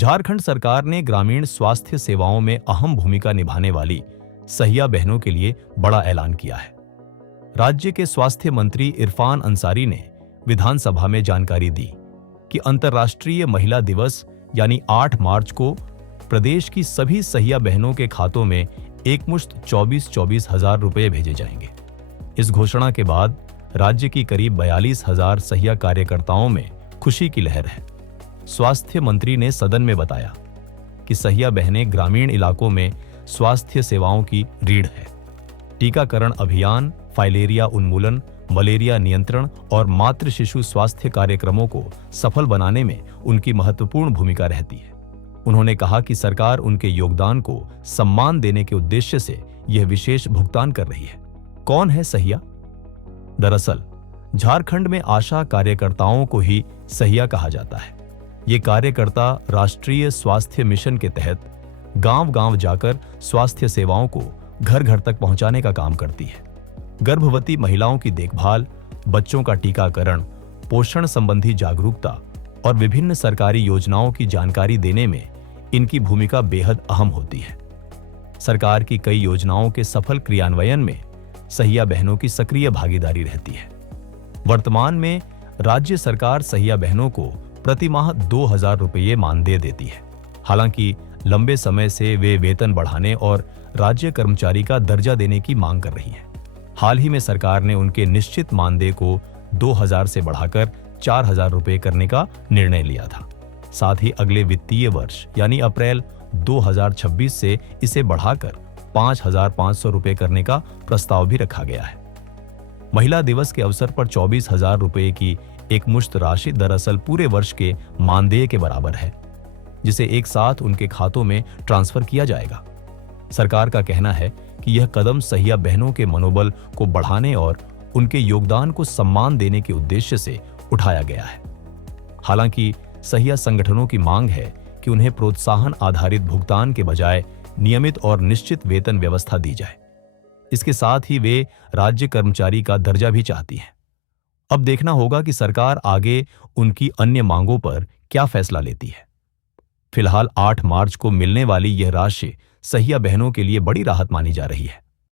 झारखंड सरकार ने ग्रामीण स्वास्थ्य सेवाओं में अहम भूमिका निभाने वाली सहिया बहनों के लिए बड़ा ऐलान किया है। राज्य के स्वास्थ्य मंत्री इरफान अंसारी ने विधानसभा में जानकारी दी कि अंतर्राष्ट्रीय महिला दिवस यानी 8 मार्च को प्रदेश की सभी सहिया बहनों के खातों में एकमुश्त 24-24 हजार रुपए भेजे जाएंगे। इस घोषणा के बाद राज्य की करीब 42,000 सहिया कार्यकर्ताओं में खुशी की लहर है। स्वास्थ्य मंत्री ने सदन में बताया कि सहिया बहनें ग्रामीण इलाकों में स्वास्थ्य सेवाओं की रीढ़ है। टीकाकरण अभियान, फाइलेरिया उन्मूलन, मलेरिया नियंत्रण और मातृ शिशु स्वास्थ्य कार्यक्रमों को सफल बनाने में उनकी महत्वपूर्ण भूमिका रहती है। उन्होंने कहा कि सरकार उनके योगदान को सम्मान देने के उद्देश्य से यह विशेष भुगतान कर रही है। कौन है सहिया? दरअसल झारखंड में आशा कार्यकर्ताओं को ही सहिया कहा जाता है। ये कार्यकर्ता राष्ट्रीय स्वास्थ्य मिशन के तहत गांव-गांव जाकर स्वास्थ्य सेवाओं को घर-घर तक पहुंचाने का काम करती है। गर्भवती महिलाओं की देखभाल, बच्चों का टीकाकरण, पोषण संबंधी जागरूकता और विभिन्न सरकारी योजनाओं की जानकारी देने में इनकी भूमिका बेहद अहम होती है। सरकार की कई योजनाओं के सफल क्रियान्वयन में सहिया बहनों की सक्रिय भागीदारी रहती है। वर्तमान में राज्य सरकार सहिया बहनों को प्रति माह 2,000 रुपये मानदेय देती है। हालांकि लंबे समय से वे वेतन बढ़ाने और राज्य कर्मचारी का दर्जा देने की मांग कर रही है। हाल ही में सरकार ने उनके निश्चित मानदेय को 2,000 से बढ़ाकर 4,000 रुपये करने का निर्णय लिया था। साथ ही अगले वित्तीय वर्ष यानी अप्रैल 2026 से इसे बढ़ाकर 5,500 रुपये करने का प्रस्ताव भी रखा गया है। महिला दिवस के अवसर पर 24,000 रुपये की एक मुश्त राशि दरअसल पूरे वर्ष के मानदेय के बराबर है, जिसे एक साथ उनके खातों में ट्रांसफर किया जाएगा। सरकार का कहना है कि यह कदम सहिया बहनों के मनोबल को बढ़ाने और उनके योगदान को सम्मान देने के उद्देश्य से उठाया गया है। हालांकि सहिया संगठनों की मांग है कि उन्हें प्रोत्साहन आधारित भुगतान के बजाय नियमित और निश्चित वेतन व्यवस्था दी जाए। इसके साथ ही वे राज्य कर्मचारी का दर्जा भी चाहती हैं। अब देखना होगा कि सरकार आगे उनकी अन्य मांगों पर क्या फैसला लेती है। फिलहाल 8 मार्च को मिलने वाली यह राशि सहिया बहनों के लिए बड़ी राहत मानी जा रही है।